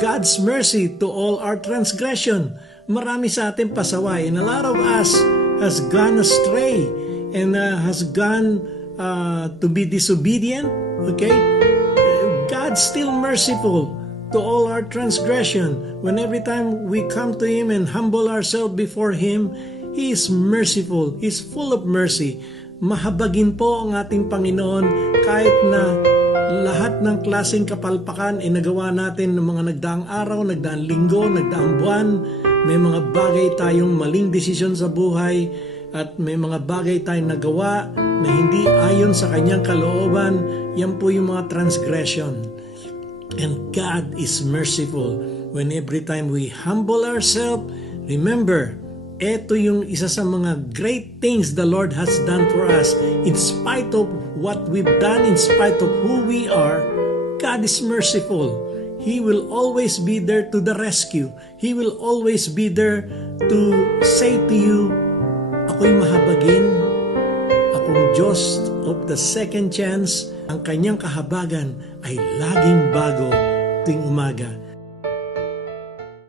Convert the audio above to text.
God's mercy to all our transgression. Marami sa ating pasaway, and a lot of us has gone astray and has gone to be disobedient. Okay? God's still merciful to all our transgression. When every time we come to Him and humble ourselves before Him, He is merciful. He is full of mercy. Mahabagin po ang ating Panginoon kahit na lahat ng klaseng kapalpakan nagawa natin ng mga nagdaang araw, nagdaang linggo, nagdaang buwan. May mga bagay tayong maling desisyon sa buhay at may mga bagay tayong nagawa na hindi ayon sa Kanyang kalooban. Yan po yung mga transgression. And God is merciful. When every time we humble ourselves, remember, ito yung isa sa mga great things the Lord has done for us. In spite of what we've done, in spite of who we are, God is merciful. He will always be there to the rescue. He will always be there to say to you, ako'y mahabagin, akong Diyos of the second chance. Ang Kanyang kahabagan ay laging bago tuwing umaga.